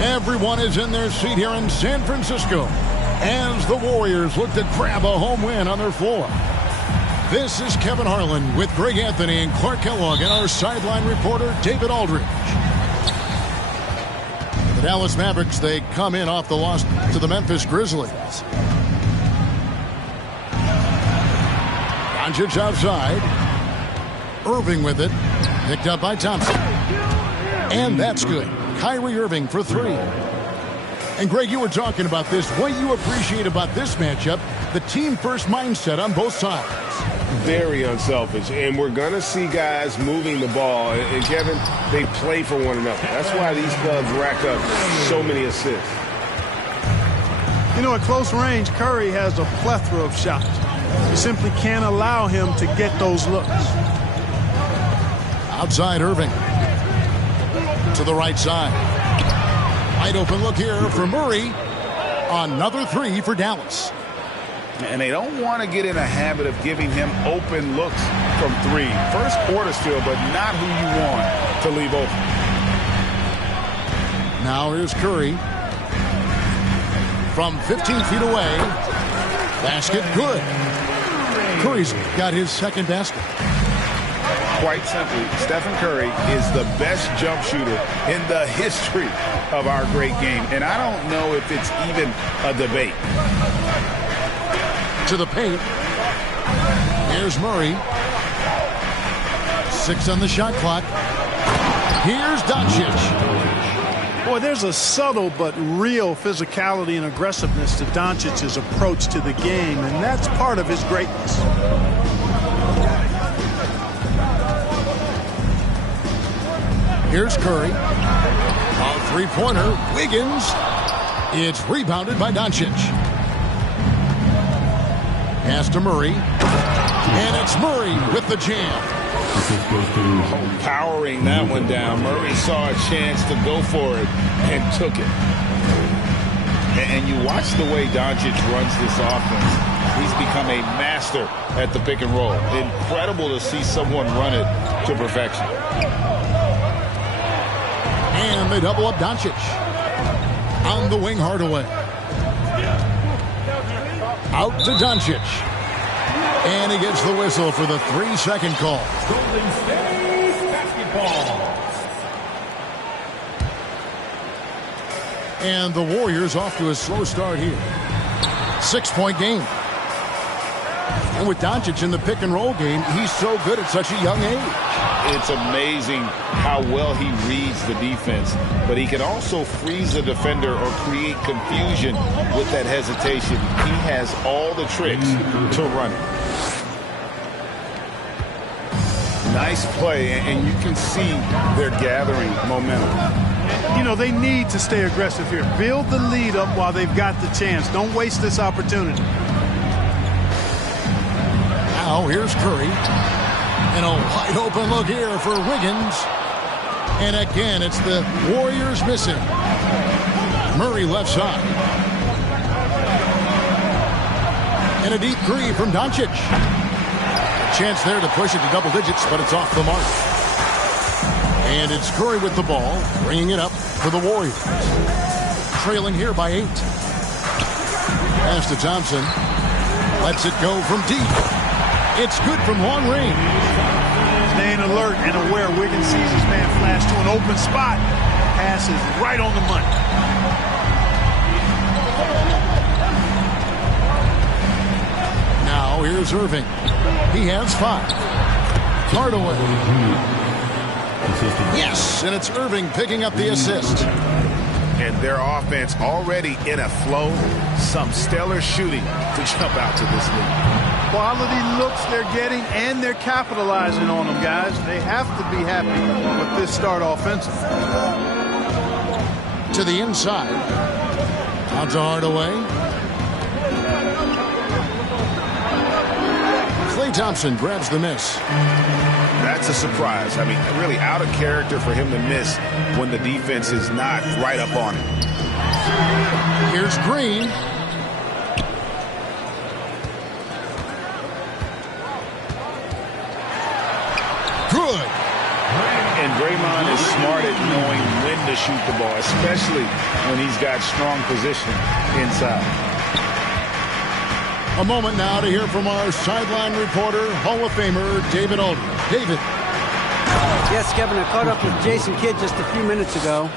Everyone is in their seat here in San Francisco as the Warriors look to grab a home win on their floor. This is Kevin Harlan with Greg Anthony and Clark Kellogg and our sideline reporter David Aldridge. The Dallas Mavericks, they come in off the loss to the Memphis Grizzlies. Doncic outside. Irving with it. Picked up by Thompson. And that's good. Kyrie Irving for three. And Greg, you were talking about this. What you appreciate about this matchup, the team-first mindset on both sides. Very unselfish. And we're going to see guys moving the ball. And Kevin, they play for one another. That's why these clubs rack up so many assists. You know, at close range, Curry has a plethora of shots. You simply can't allow him to get those looks. Outside Irving. To the right side. Wide open look here for Murray. Another three for Dallas. And they don't want to get in a habit of giving him open looks from three. First quarter still, but not who you want to leave open. Now here's Curry. From 15 feet away. Basket good. Curry's got his second basket. Quite simply, Stephen Curry is the best jump shooter in the history of our great game. And I don't know if it's even a debate. To the paint. Here's Murray. 6 on the shot clock. Here's Doncic. Boy, there's a subtle but real physicality and aggressiveness to Doncic's approach to the game, and that's part of his greatness. Here's Curry. A three-pointer. Wiggins. It's rebounded by Doncic. Pass to Murray. And it's Murray with the jam. Powering that one down. Murray saw a chance to go for it and took it. And you watch the way Doncic runs this offense. He's become a master at the pick and roll. Incredible to see someone run it to perfection. And they double up Doncic. On the wing, Hardaway. Out to Doncic. And he gets the whistle for the 3-second call. Golden State basketball. And the Warriors off to a slow start here. 6-point game. And with Doncic in the pick and roll game, he's so good at such a young age. It's amazing how well he reads the defense, but he can also freeze the defender or create confusion with that hesitation. He has all the tricks to run it. Nice play, and you can see they're gathering momentum. You know, they need to stay aggressive here. Build the lead up while they've got the chance. Don't waste this opportunity. Now here's Curry. And a wide open look here for Wiggins. And again, it's the Warriors missing. Murray left side. And a deep three from Doncic. A chance there to push it to double digits, but it's off the mark. And it's Curry with the ball, bringing it up for the Warriors. Trailing here by 8. Pass to Thompson. Lets it go from deep. It's good from long range. Staying alert and aware. Wiggins sees his man flash to an open spot. Pass is right on the money. Now here's Irving. He has 5. Hardaway. Yes, and it's Irving picking up the assist. And their offense already in a flow. Some stellar shooting to jump out to this lead. Quality looks they're getting, and they're capitalizing on them, guys. They have to be happy with this start offensively. To the inside. Out to Hardaway. Klay Thompson grabs the miss. That's a surprise. I mean, really out of character for him to miss when the defense is not right up on him. Here's Green. Good. And Draymond is smart at knowing when to shoot the ball, especially when he's got strong position inside. A moment now to hear from our sideline reporter, Hall of Famer David Aldridge. David. Yes, Kevin, I caught up with Jason Kidd just a few minutes ago.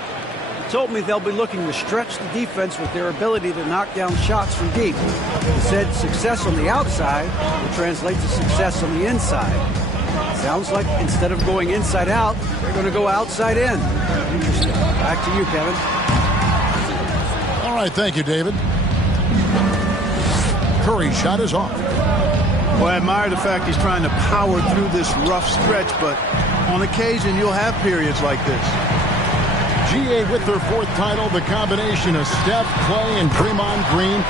He told me they'll be looking to stretch the defense with their ability to knock down shots from deep. He said success on the outside will translate to success on the inside. Sounds like instead of going inside out, they're going to go outside in. Interesting. Back to you, Kevin. All right, thank you, David. Curry's shot is off. Well, I admire the fact he's trying to power through this rough stretch, but on occasion you'll have periods like this. GA with their 4th title, the combination of Steph, Klay, and Draymond Green,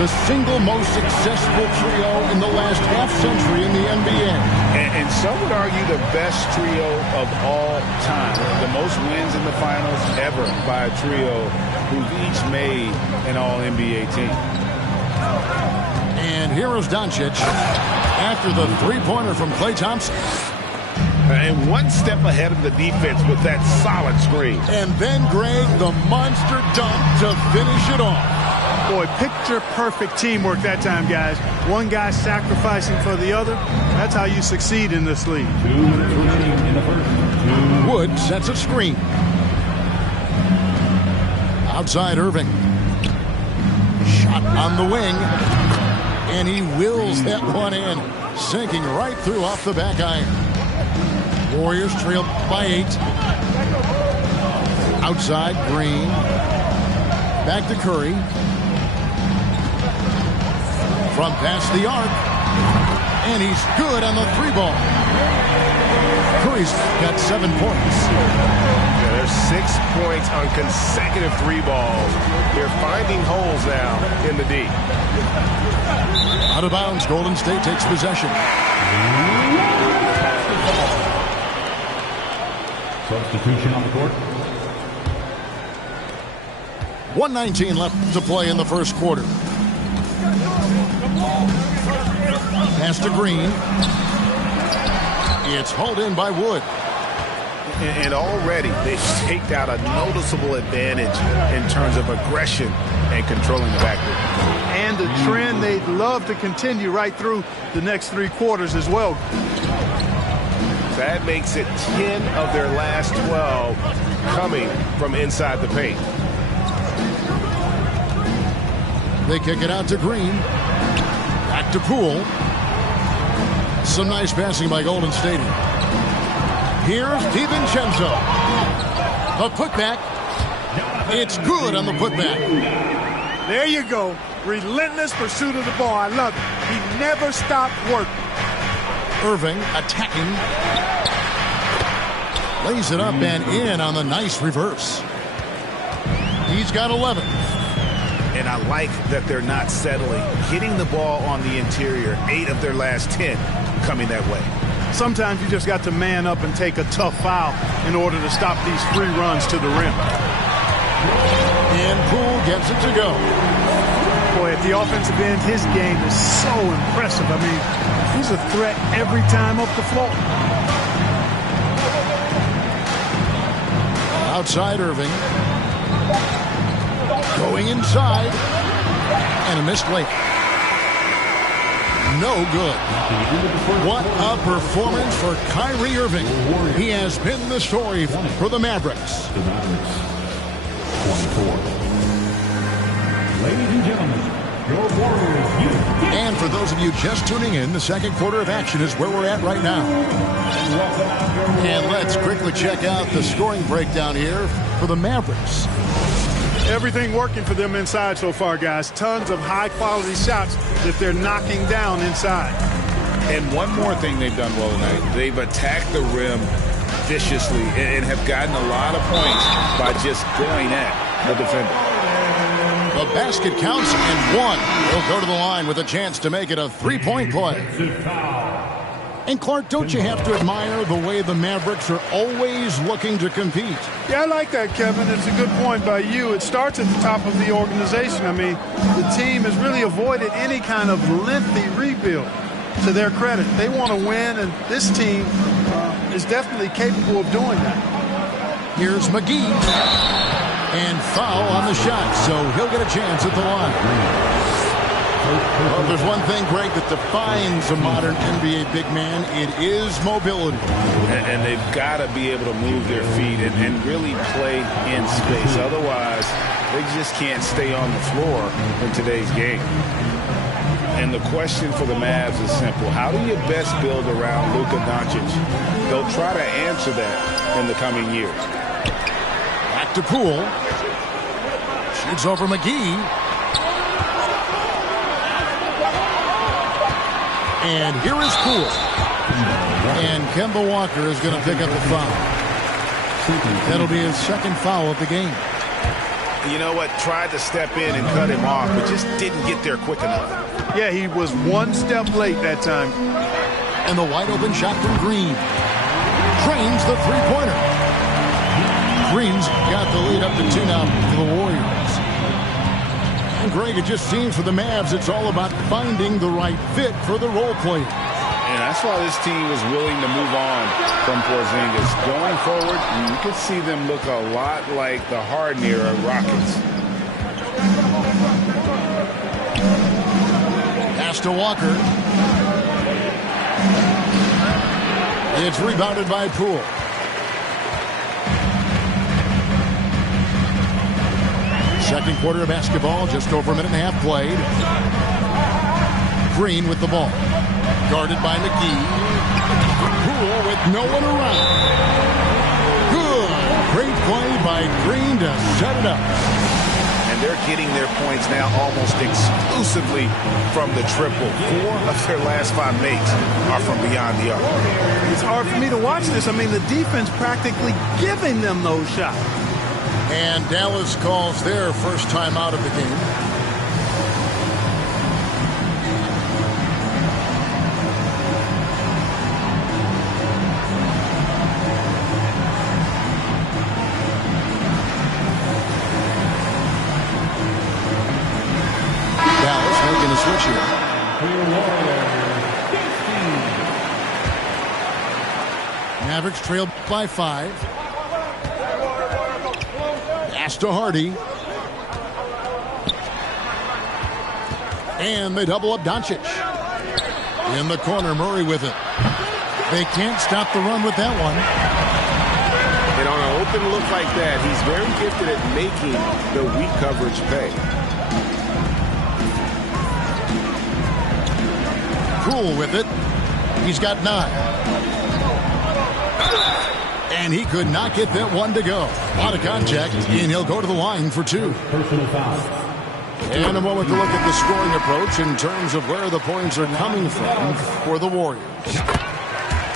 the single most successful trio in the last half-century in the NBA. And some would argue the best trio of all time. The most wins in the finals ever by a trio who've each made an All-NBA team. And here is Doncic after the three-pointer from Klay Thompson. And one step ahead of the defense with that solid screen. And then, Greg, the monster dunk to finish it off. Boy, picture-perfect teamwork that time, guys. One guy sacrificing for the other. That's how you succeed in this league. Wood sets a screen. Outside Irving. Shot on the wing. And he wills that one in, sinking right through off the back iron. Warriors trail by 8. Outside, Green. Back to Curry. From past the arc. And he's good on the 3-ball. Curry's got 7 points. Yeah, there's 6 points on consecutive 3 balls. They're finding holes now in the D. Out of bounds, Golden State takes possession. Substitution on the court. 1:19 left to play in the first quarter. Pass to Green. It's hauled in by Wood. And already they've staked out a noticeable advantage in terms of aggression and controlling the backcourt. And a trend they'd love to continue right through the next 3 quarters as well. That makes it 10 of their last 12 coming from inside the paint. They kick it out to Green. Back to Poole. Some nice passing by Golden State. Here's DiVincenzo. A putback. It's good on the putback. There you go. Relentless pursuit of the ball. I love it. He never stopped working. Irving attacking. Lays it up and in on the nice reverse. He's got 11. And I like that they're not settling. Hitting the ball on the interior, 8 of their last 10 coming that way. Sometimes you just got to man up and take a tough foul in order to stop these free runs to the rim. And Poole gets it to go. Boy, at the offensive end, his game is so impressive. I mean, he's a threat every time up the floor. Outside Irving. Going inside. And a missed layup. No good. What a performance for Kyrie Irving. He has been the story for the Mavericks. The Mavericks, 24. Ladies and gentlemen, your Warriors. And for those of you just tuning in, the second quarter of action is where we're at right now. And let's quickly check out the scoring breakdown here for the Mavericks. Everything working for them inside so far, guys. Tons of high-quality shots that they're knocking down inside. And one more thing they've done well tonight. They've attacked the rim viciously and have gotten a lot of points by just going at the defender. The basket counts and one. He'll go to the line with a chance to make it a three-point play. And Clark, don't you have to admire the way the Mavericks are always looking to compete? Yeah, I like that, Kevin. It's a good point by you. It starts at the top of the organization. I mean, the team has really avoided any kind of lengthy rebuild. To their credit, they want to win, and this team is definitely capable of doing that. Here's McGee. And foul on the shot, so he'll get a chance at the line. Well, there's one thing, Greg, that defines a modern NBA big man. It is mobility. And they've got to be able to move their feet and really play in space. Otherwise, they just can't stay on the floor in today's game. And the question for the Mavs is simple. How do you best build around Luka Doncic? They'll try to answer that in the coming years. Back to Poole. Shoots over McGee. And here is Poole. And Kemba Walker is going to pick up the foul. That'll be his second foul of the game. You know what? Tried to step in and cut him off, but just didn't get there quick enough. Yeah, he was one step late that time. And the wide open shot from Green. Drains the three-pointer. Green's got the lead up to 2 now for the Warriors. And Greg, it just seems for the Mavs it's all about finding the right fit for the role player. And that's why this team is willing to move on from Porzingis. Going forward, you could see them look a lot like the Harden era Rockets. Pass to Walker. It's rebounded by Poole. Second quarter of basketball, just over a minute and a half played. Green with the ball. Guarded by McGee. Poole with no one around. Good. Great play by Green to set it up. And they're getting their points now almost exclusively from the triple. 4 of their last 5 makes are from beyond the arc. It's hard for me to watch this. I mean, the defense practically giving them those shots. And Dallas calls their first time out of the game. Dallas making a switch here. Mavericks trailed by 5. To Hardy. And they double up Doncic. In the corner, Murray with it. They can't stop the run with that one. And on an open look like that, he's very gifted at making the weak coverage pay. Poole with it. He's got 9. And he could not get that one to go. A lot of contact, and he'll go to the line for 2. And a moment to look at the scoring approach in terms of where the points are coming from for the Warriors.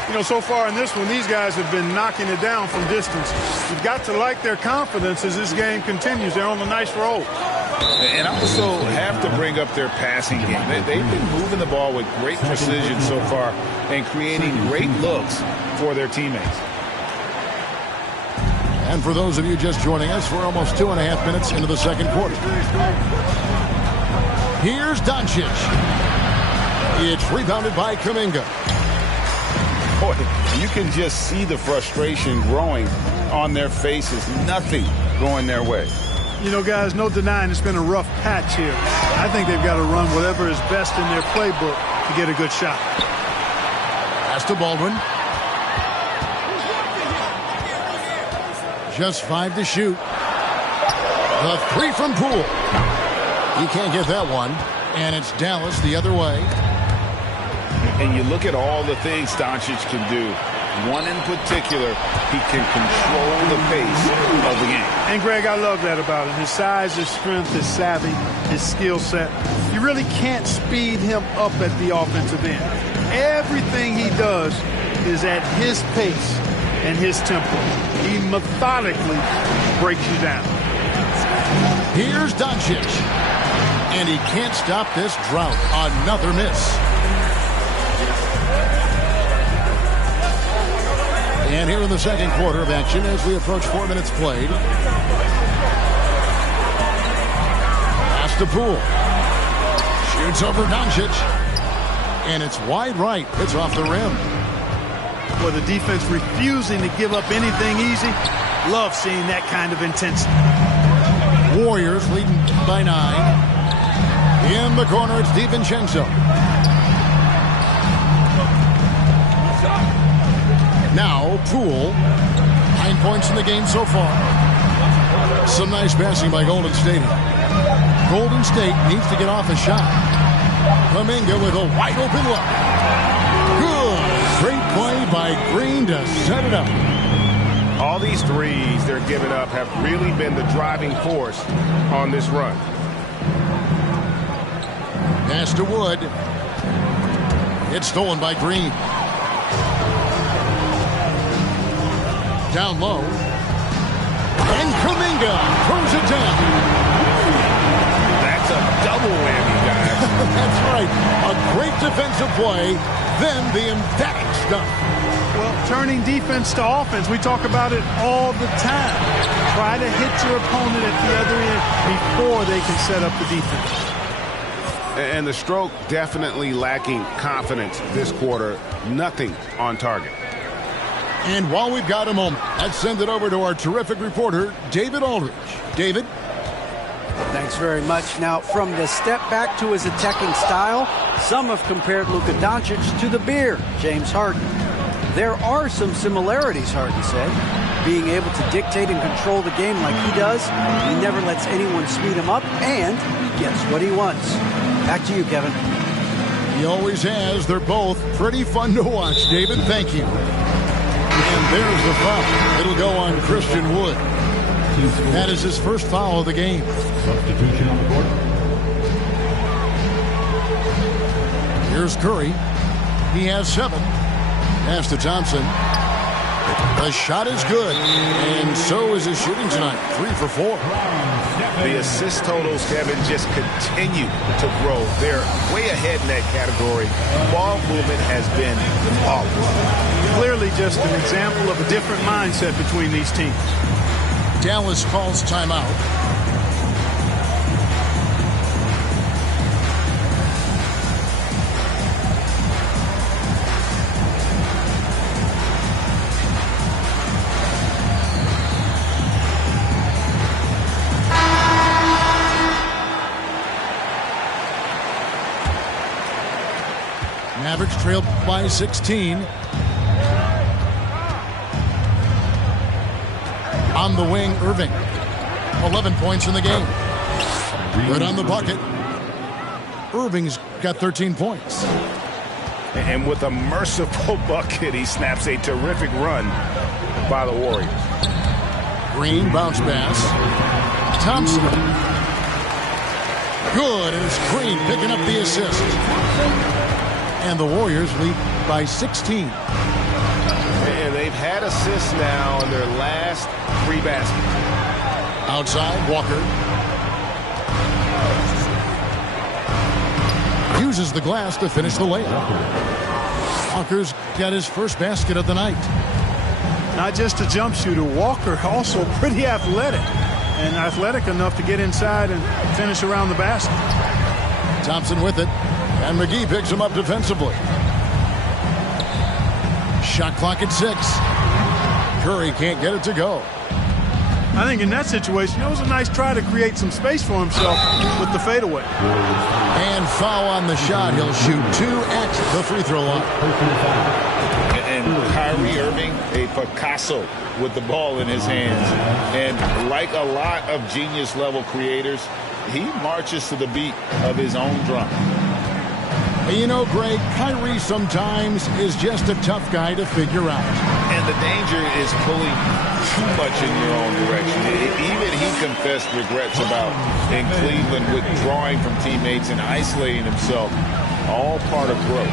You know, so far in this one, these guys have been knocking it down from distance. You've got to like their confidence as this game continues. They're on a nice roll. And I also have to bring up their passing game. They've been moving the ball with great precision so far and creating great looks for their teammates. And for those of you just joining us, we're almost 2.5 minutes into the second quarter. Here's Doncic. It's rebounded by Kuminga. Boy, you can just see the frustration growing on their faces. Nothing going their way. You know, guys, no denying it's been a rough patch here. I think they've got to run whatever is best in their playbook to get a good shot. Pass to Baldwin. Just 5 to shoot. The 3 from Poole. He can't get that one. And it's Dallas the other way. And you look at all the things Doncic can do. One in particular, he can control the pace of the game. And, Greg, I love that about him. His size, his strength, his savvy, his skill set. You really can't speed him up at the offensive end. Everything he does is at his pace and his tempo. He methodically breaks you down. Here's Doncic. And he can't stop this drought. Another miss. And here in the second quarter of action as we approach 4 minutes played. Pass to Poole. Shoots over Doncic. And it's wide right. It's off the rim. Well, the defense refusing to give up anything easy. Love seeing that kind of intensity. Warriors leading by 9. In the corner, it's DiVincenzo. Now, Poole. 9 points in the game so far. Some nice passing by Golden State. Golden State needs to get off a shot. Kuminga with a wide open look. Good. Great play by Green to set it up. All these threes they're giving up have really been the driving force on this run. Pass to Wood. It's stolen by Green. Down low. And Kuminga throws it down. That's a double whammy, guys. That's right. A great defensive play, then the emphatic stuff. Well, turning defense to offense, we talk about it all the time. Try to hit your opponent at the other end before they can set up the defense. And the stroke definitely lacking confidence this quarter. Nothing on target. And while we've got a moment, let's send it over to our terrific reporter, David Aldridge. David? Thanks very much. Now, from the step back to his attacking style, some have compared Luka Doncic to the Bear, James Harden. There are some similarities, Harden said. Being able to dictate and control the game like he does, he never lets anyone speed him up, and he gets what he wants. Back to you, Kevin. He always has. They're both pretty fun to watch, David. Thank you. And there's the foul. It'll go on Christian Wood. That is his first foul of the game. Substitution on the court. Here's Curry. He has 7. Pass to Thompson. The shot is good. And so is his shooting tonight. 3 for 4. The assist totals, Kevin, just continue to grow. They're way ahead in that category. Ball movement has been flawless. Clearly just an example of a different mindset between these teams. Dallas calls timeout. Mavericks trailed by 16. On the wing, Irving. 11 points in the game. Good on the bucket. Irving's got 13 points. And with a merciful bucket, he snaps a terrific run by the Warriors. Green bounce pass. Thompson. Good, and it's Green picking up the assist. And the Warriors lead by 16. And they've had assists now in their last 3 baskets. Outside, Walker. Uses the glass to finish the layup. Walker's got his first basket of the night. Not just a jump shooter, Walker also pretty athletic. And athletic enough to get inside and finish around the basket. Thompson with it. And McGee picks him up defensively. Shot clock at 6. Curry can't get it to go. I think in that situation, it was a nice try to create some space for himself with the fadeaway. And foul on the shot. He'll shoot 2 at the free throw line. And Kyrie Irving, a Picasso with the ball in his hands. And like a lot of genius-level creators, he marches to the beat of his own drum. You know, Greg, Kyrie sometimes is just a tough guy to figure out. And the danger is pulling too much in your own direction. Even he confessed regrets about in Cleveland withdrawing from teammates and isolating himself. All part of growth.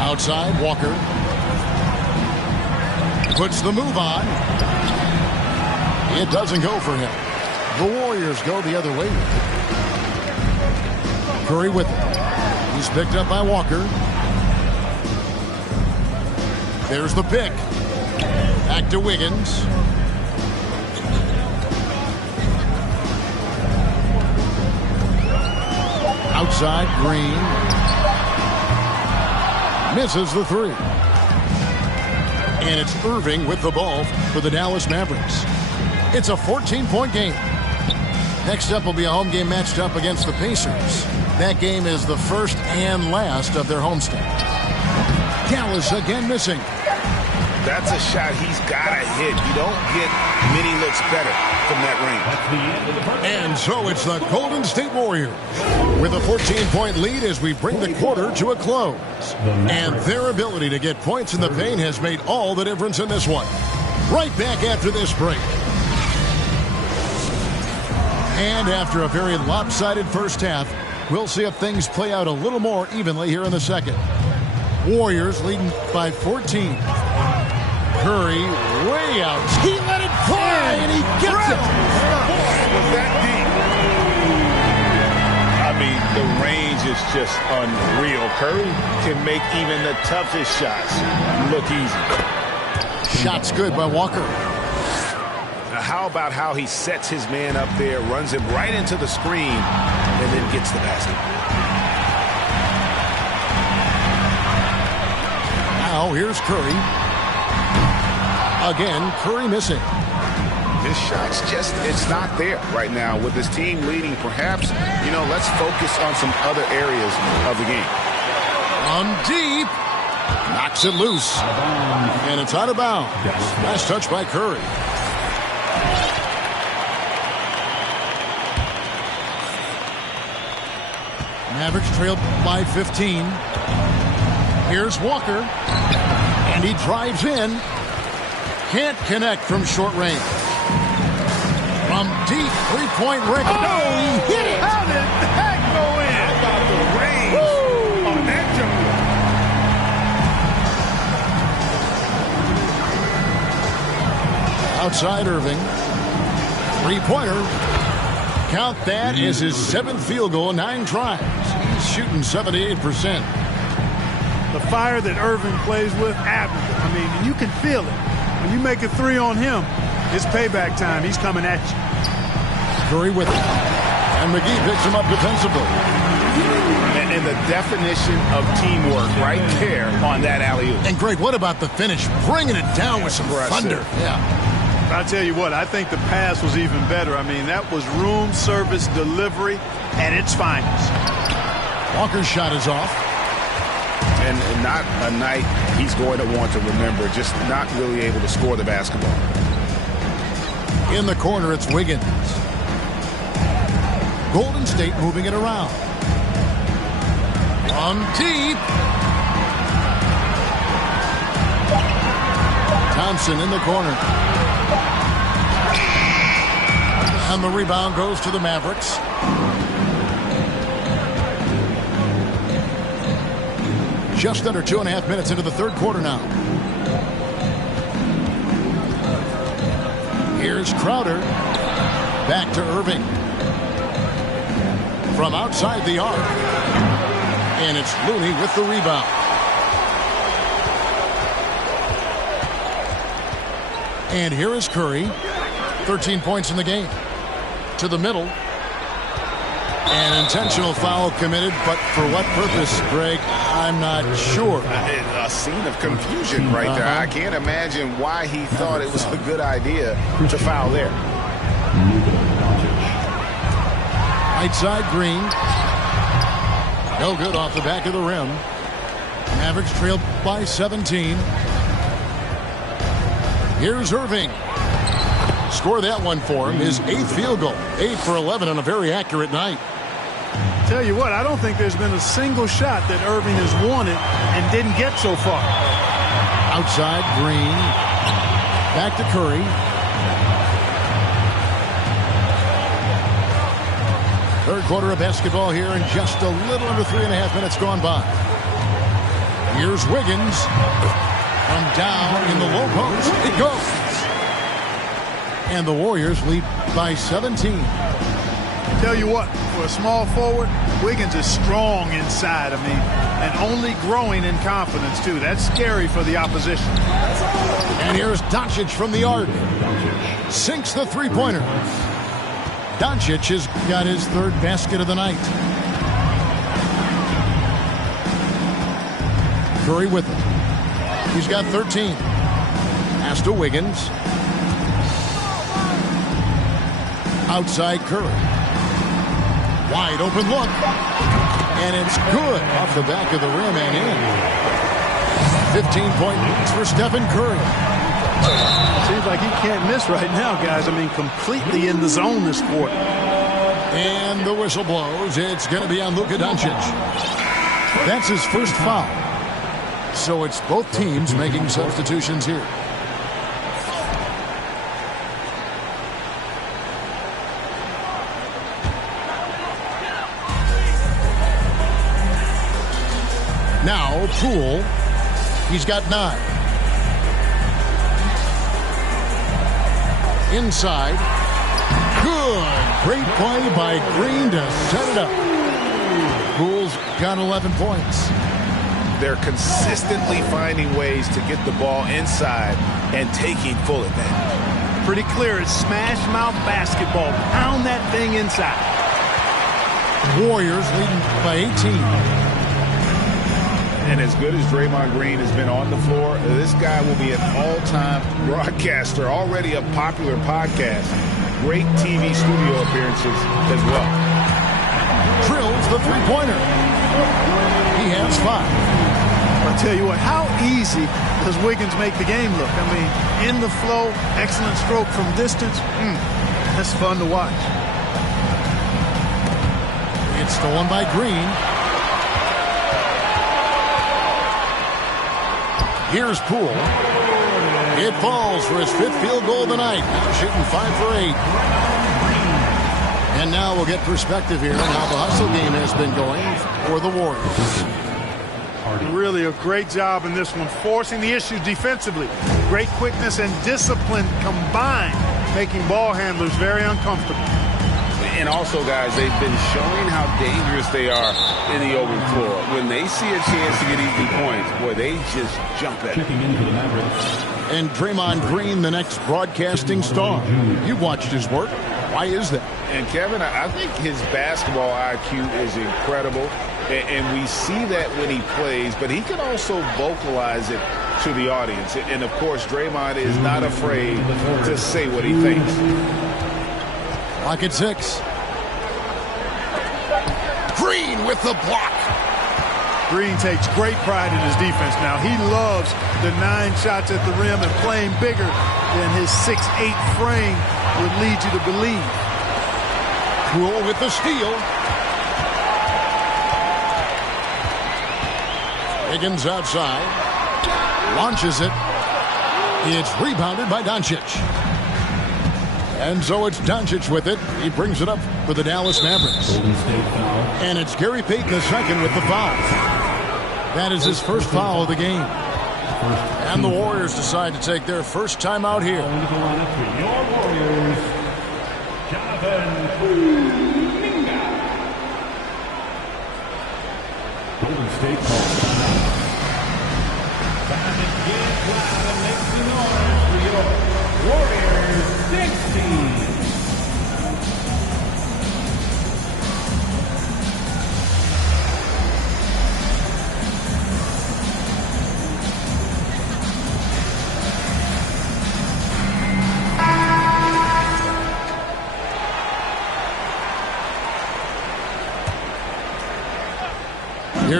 Outside, Walker puts the move on. It doesn't go for him. The Warriors go the other way. Curry with it. He's picked up by Walker. There's the pick. Back to Wiggins. Outside, Green. Misses the 3. And it's Irving with the ball for the Dallas Mavericks. It's a 14-point game. Next up will be a home game matched up against the Pacers. That game is the first and last of their homestand. Dallas again missing. That's a shot he's got to hit. You don't get many looks better from that range. And so it's the Golden State Warriors with a 14-point lead as we bring the quarter to a close. And their ability to get points in the paint has made all the difference in this one. Right back after this break. And after a very lopsided first half, we'll see if things play out a little more evenly here in the second. Warriors leading by 14. Curry way out. He let it fly, and he gets it. Boy, was that deep. I mean, the range is just unreal. Curry can make even the toughest shots look easy. Shots good by Walker. Now, how about how he sets his man up there, runs him right into the screen, and then gets the basket. Now here's Curry. Again, Curry missing. His shot's just, it's not there right now. With his team leading, perhaps, let's focus on some other areas of the game. On deep. Knocks it loose. And it's out of bounds. Nice touch by Curry. Mavericks trailed by 15. Here's Walker. And he drives in. Can't connect from short range. From deep, three-point range. Oh, he hit it! How did that go in? How about the range on that jumper? Outside Irving. Three-pointer. Count that as his 7th field goal in 9 tries. He's shooting 78%. The fire that Irving plays with, admirable. I mean, you can feel it. When you make a 3 on him, it's payback time. He's coming at you. Curry with it. And McGee picks him up defensively. And the definition of teamwork right there on that alley-oop. And Greg, what about the finish? Bringing it down with some thunder. Yeah. I'll tell you what, I think the pass was even better. I mean, that was room service delivery at its finest. Walker's shot is off. And not a night he's going to want to remember, just not really able to score the basketball. In the corner, it's Wiggins. Golden State moving it around. On deep. Thompson in the corner. And the rebound goes to the Mavericks. Just under 2.5 minutes into the third quarter now. Here's Crowder. Back to Irving. From outside the arc. And it's Looney with the rebound. And here is Curry. 13 points in the game. To the middle. An intentional foul committed, but for what purpose, Greg? I'm not sure. A scene of confusion right there. I can't imagine why he thought it was a good idea to foul there. Right side, Green. No good off the back of the rim. Mavericks trailed by 17. Here's Irving. Score that one for him. His 8th field goal. 8 for 11 on a very accurate night. Tell you what, I don't think there's been a single shot that Irving has wanted and didn't get so far. Outside, Green. Back to Curry. Third quarter of basketball here, and just a little under 3.5 minutes gone by. Here's Wiggins. From down in the low post. It goes. And the Warriors lead by 17. Tell you what, for a small forward, Wiggins is strong inside. I mean, and only growing in confidence, too. That's scary for the opposition. And here's Doncic from the arc. Sinks the three-pointer. Doncic has got his 3rd basket of the night. Curry with it. He's got 13. Pass to Wiggins. Outside Curry. Wide open look. And it's good off the back of the rim and in. 15-point leads for Stephen Curry. Seems like he can't miss right now, guys. I mean, completely in the zone this quarter. And the whistle blows. It's going to be on Luka Doncic. That's his first foul. So it's both teams making substitutions here. Now, Poole. He's got 9. Inside. Good. Great play by Green to set it up. Poole's got 11 points. They're consistently finding ways to get the ball inside and taking full advantage. Pretty clear. It's smash mouth basketball. Pound that thing inside. Warriors leading by 18. And as good as Draymond Green has been on the floor, this guy will be an all-time broadcaster, already a popular podcast. Great TV studio appearances as well. Drills the three-pointer. He has 5. I'll tell you what, how easy does Wiggins make the game look? I mean, in the flow, excellent stroke from distance. That's fun to watch. It's stolen by Green. Here's Poole. It falls for his 5th field goal of the night. Now shooting 5 for 8. And now we'll get perspective here on how the hustle game has been going for the Warriors. Really a great job in this one, forcing the issues defensively. Great quickness and discipline combined, making ball handlers very uncomfortable. And also, guys, they've been showing how dangerous they are in the open floor. When they see a chance to get easy points, boy, they just jump at it. And Draymond Green, the next broadcasting star. You've watched his work. Why is that? And, Kevin, I think his basketball IQ is incredible. And we see that when he plays, but he can also vocalize it to the audience. And, of course, Draymond is not afraid to say what he thinks. Clock at 6. Green with the block. Green takes great pride in his defense now. He loves the 9 shots at the rim and playing bigger than his 6'8" frame would lead you to believe. Poole with the steal. Higgins outside. Launches it. It's rebounded by Doncic. And so it's Doncic with it. He brings it up for the Dallas Mavericks. And it's Gary Payton II with the foul. That is his first foul of the game. And the Warriors decide to take their first time out here. Your Warriors, Jonathan Kuminga. Golden State calls timeout. Time to get loud and make some noise for your Warriors 16.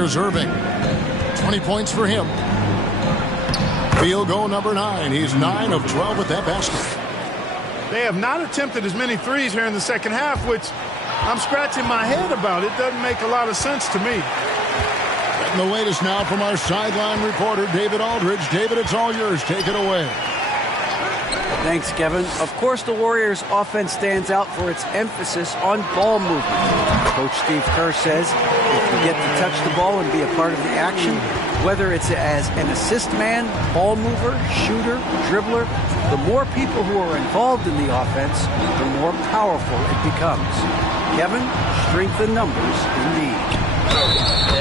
Here's Irving. 20 points for him. Field goal number 9. He's 9 of 12 with that basket. They have not attempted as many threes here in the second half, which I'm scratching my head about. It doesn't make a lot of sense to me. And the latest now from our sideline reporter, David Aldridge. David, it's all yours. Take it away. Thanks, Kevin. Of course, the Warriors' offense stands out for its emphasis on ball movement. Coach Steve Kerr says if you get to touch the ball and be a part of the action, whether it's as an assist man, ball mover, shooter, dribbler, the more people who are involved in the offense, the more powerful it becomes. Kevin, strength in numbers indeed.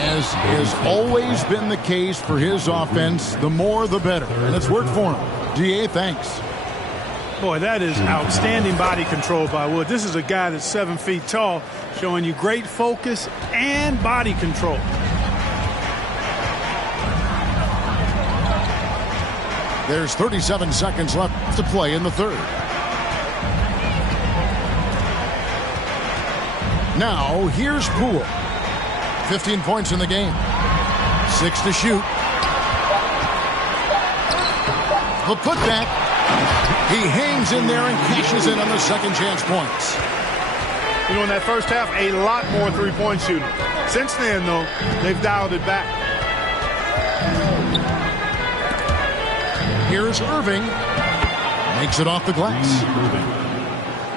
As has always been the case for his offense, the more the better. And it's worked for him. DA, thanks. Boy, that is outstanding body control by Wood. This is a guy that's 7 feet tall, showing you great focus and body control. There's 37 seconds left to play in the third. Now, here's Poole. 15 points in the game. 6 to shoot. The putback. He hangs in there and cashes in on the second chance points. You know, in that first half, a lot more three-point shooting. Since then, though, they've dialed it back. Here's Irving. Makes it off the glass.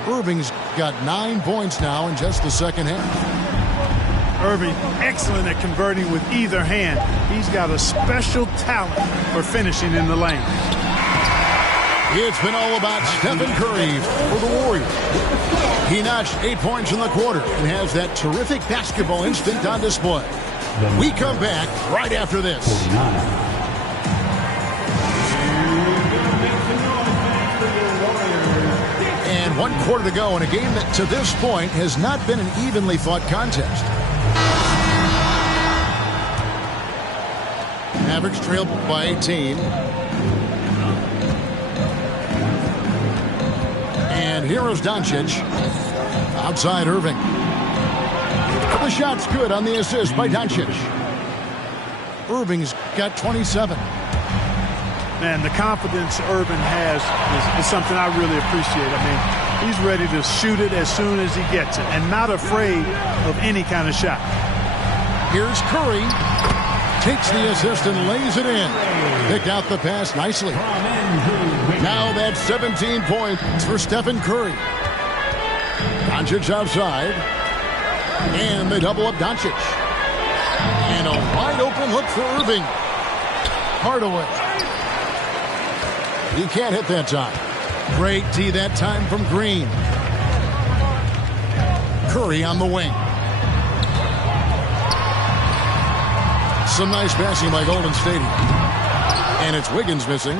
Irving's got 9 points now in just the second half. Irving, excellent at converting with either hand. He's got a special talent for finishing in the lane. It's been all about Stephen Curry for the Warriors. He notched 8 points in the quarter and has that terrific basketball instinct on display. We come back right after this. And 1 quarter to go in a game that to this point has not been an evenly fought contest. Mavericks trailed by 18. And here's Doncic. Outside Irving. The shot's good on the assist by Doncic. Irving's got 27. Man, the confidence Irving has is something I really appreciate. I mean, he's ready to shoot it as soon as he gets it and not afraid of any kind of shot. Here's Curry. Takes the assist and lays it in. Picked out the pass nicely. Now that's 17 points for Stephen Curry. Doncic outside. And they double up Doncic. And a wide open look for Irving. Hardaway. He can't hit that time. Great D that time from Green. Curry on the wing. Some nice passing by Golden State. And it's Wiggins missing.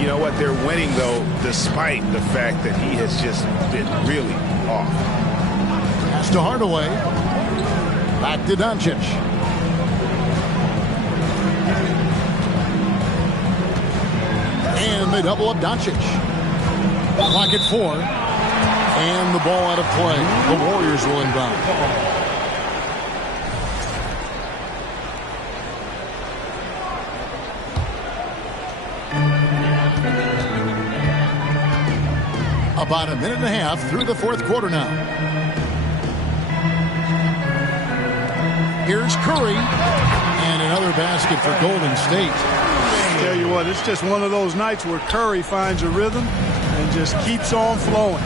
You know what? They're winning, though, despite the fact that he has just been really off. Pass to Hardaway. Back to Doncic. And they double up Doncic. Clock at 4. And the ball out of play. The Warriors will inbound. About a minute and a half through the fourth quarter now. Here's Curry. And another basket for Golden State. Tell you what, it's just one of those nights where Curry finds a rhythm and just keeps on flowing.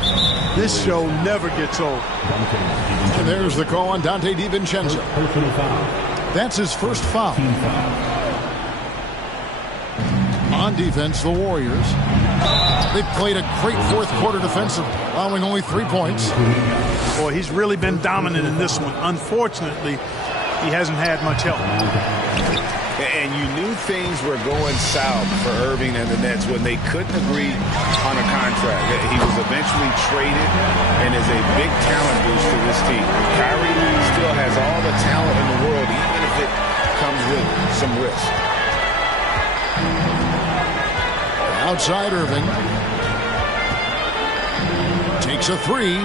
This show never gets old. And there's the call on Dante DiVincenzo. That's his first foul. On defense, the Warriors. They've played a great fourth quarter defensive, allowing only 3 points. Boy, he's really been dominant in this one. Unfortunately, he hasn't had much help. And you knew things were going south for Irving and the Nets when they couldn't agree on a contract. He was eventually traded and is a big talent boost to this team. Kyrie still has all the talent in the world, even if it comes with some risk. Outside Irving. Takes a 3.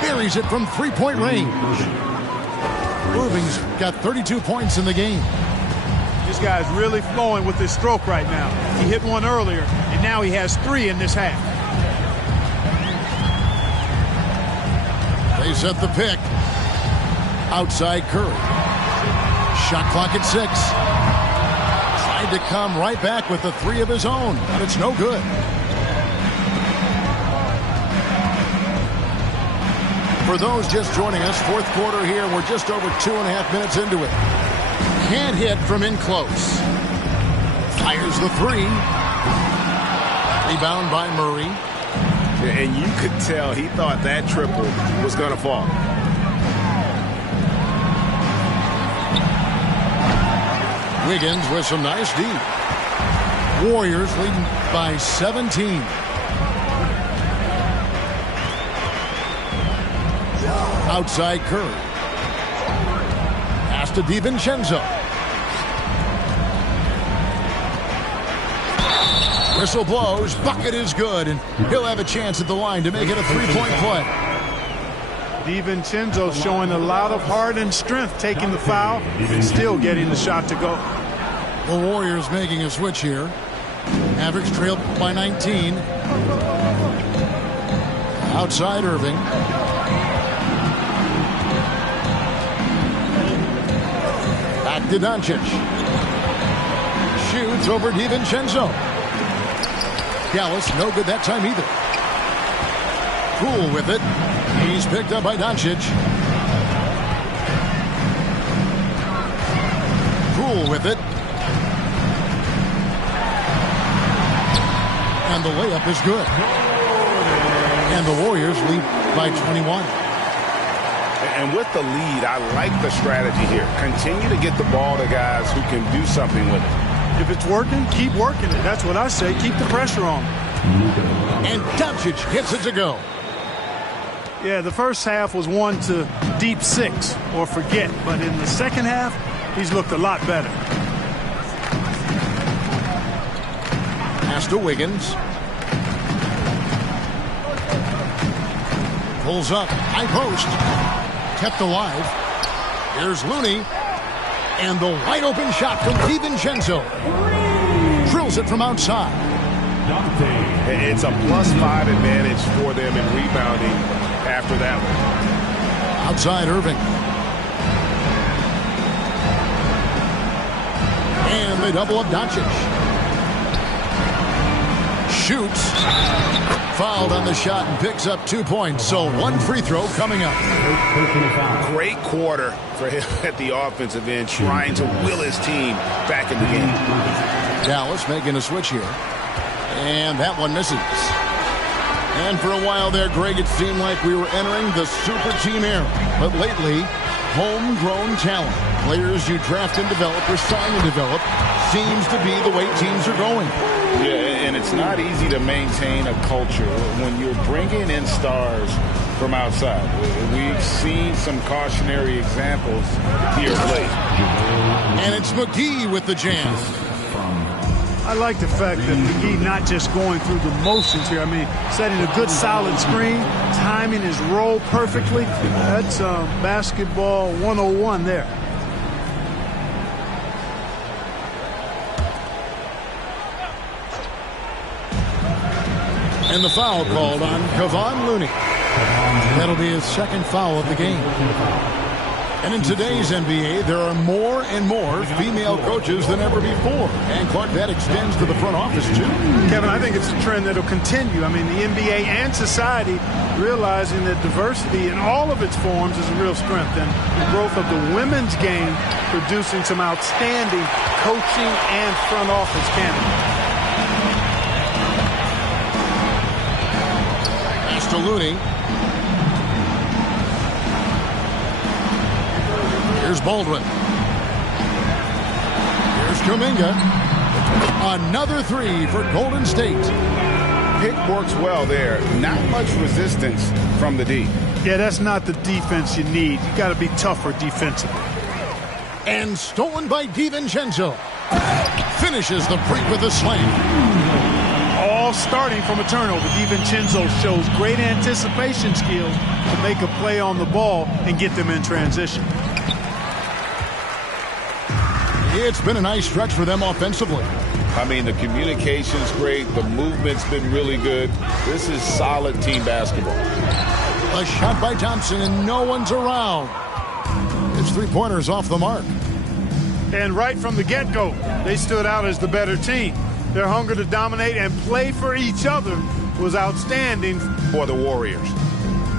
Buries it from 3-point range. Irving's got 32 points in the game. This guy's really flowing with his stroke right now. He hit one earlier, and now he has 3 in this half. They set the pick. Outside Curry. Shot clock at 6. Tried to come right back with the 3 of his own, but it's no good. For those just joining us, fourth quarter here, we're just over 2.5 minutes into it. Can't hit from in close. Fires the 3. Rebound by Murray. And you could tell he thought that triple was going to fall. Wiggins with some nice D. Warriors leading by 17. Outside Curry. Pass to DiVincenzo. Whistle blows. Bucket is good, and he'll have a chance at the line to make it a 3-point play. DiVincenzo showing a lot of heart and strength, taking the foul and still getting the shot to go. The Warriors making a switch here. Mavericks trail by 19. Outside Irving. Back to Doncic. Shoots over DiVincenzo. Dallas, no good that time either. Poole with it. He's picked up by Doncic. Poole with it. And the layup is good. And the Warriors lead by 21. And with the lead, I like the strategy here. Continue to get the ball to guys who can do something with it. If it's working, keep working it. That's what I say. Keep the pressure on. And Doncic gets it to go. Yeah, the first half was 1 to deep 6 or forget. But in the second half, he's looked a lot better. Pass to Wiggins. Pulls up. High post. Kept alive. Here's Looney. And the wide open shot from DiVincenzo. Drills it from outside. It's a +5 advantage for them in rebounding after that one. Outside Irving. And they double up Doncic. Shoots. Fouled on the shot and picks up 2 points. So 1 free throw coming up. Great quarter for him at the offensive end, trying to will his team back in the game. Dallas making a switch here. And that one misses. And for a while there, Greg, it seemed like we were entering the super team era. But lately, homegrown talent, players you draft and develop or sign and develop, seems to be the way teams are going. Yeah, and it's not easy to maintain a culture when you're bringing in stars from outside. We've seen some cautionary examples here of late. And it's McGee with the jam. I like the fact that McGee not just going through the motions here. I mean, setting a good solid screen, timing his roll perfectly. That's basketball 101 there. And the foul called on Kevon Looney. That'll be his second foul of the game. And in today's NBA, there are more and more female coaches than ever before. And, Clark, that extends to the front office, too. Kevin, I think it's a trend that will continue. I mean, the NBA and society realizing that diversity in all of its forms is a real strength. And the growth of the women's game producing some outstanding coaching and front office candidates. Pass to Looney. Here's Baldwin. Here's Kuminga. Another 3 for Golden State. Pick works well there. Not much resistance from the D. Yeah, that's not the defense you need. You got to be tougher defensively. And stolen by DiVincenzo. Finishes the break with a slam. All starting from a turnover. DiVincenzo shows great anticipation skills to make a play on the ball and get them in transition. It's been a nice stretch for them offensively. I mean, the communication's great. The movement's been really good. This is solid team basketball. A shot by Thompson, and no one's around. His three-pointer's off the mark. And right from the get-go, they stood out as the better team. Their hunger to dominate and play for each other was outstanding For the Warriors.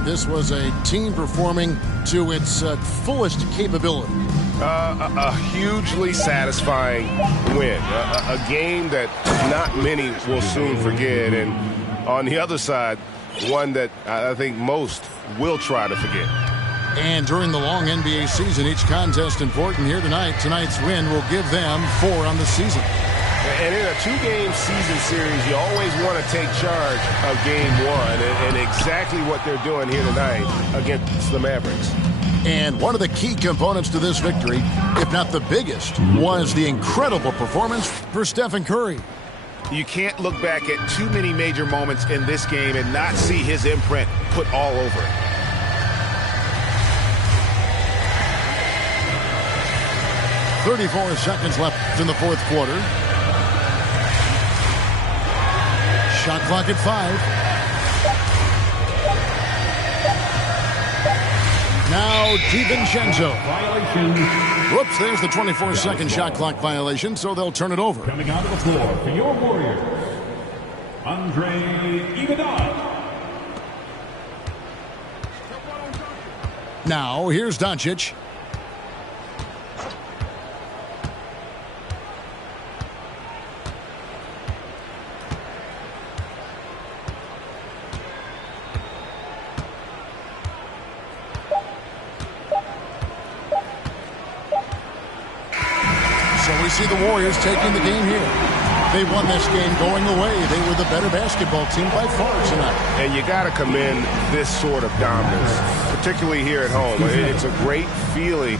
This was a team performing to its fullest capability. A hugely satisfying win. A game that not many will soon forget. And on the other side, one that I think most will try to forget. And during the long NBA season, each contest important here tonight. Tonight's win will give them 4 on the season. And in a 2-game season series, you always want to take charge of game 1. And exactly what they're doing here tonight against the Mavericks. And one of the key components to this victory, if not the biggest, was the incredible performance for Stephen Curry. You can't look back at too many major moments in this game and not see his imprint put all over it. .34 seconds left in the fourth quarter. Shot clock at 5. Now DiVincenzo. Whoops, there's the 24-second shot clock violation, so they'll turn it over. Coming onto the floor for your Warriors, Andre Iguodala. Now, here's Doncic. So we see the Warriors taking the game here. They won this game going away. They were the better basketball team by far tonight. And you got to commend this sort of dominance, particularly here at home. It's a great feeling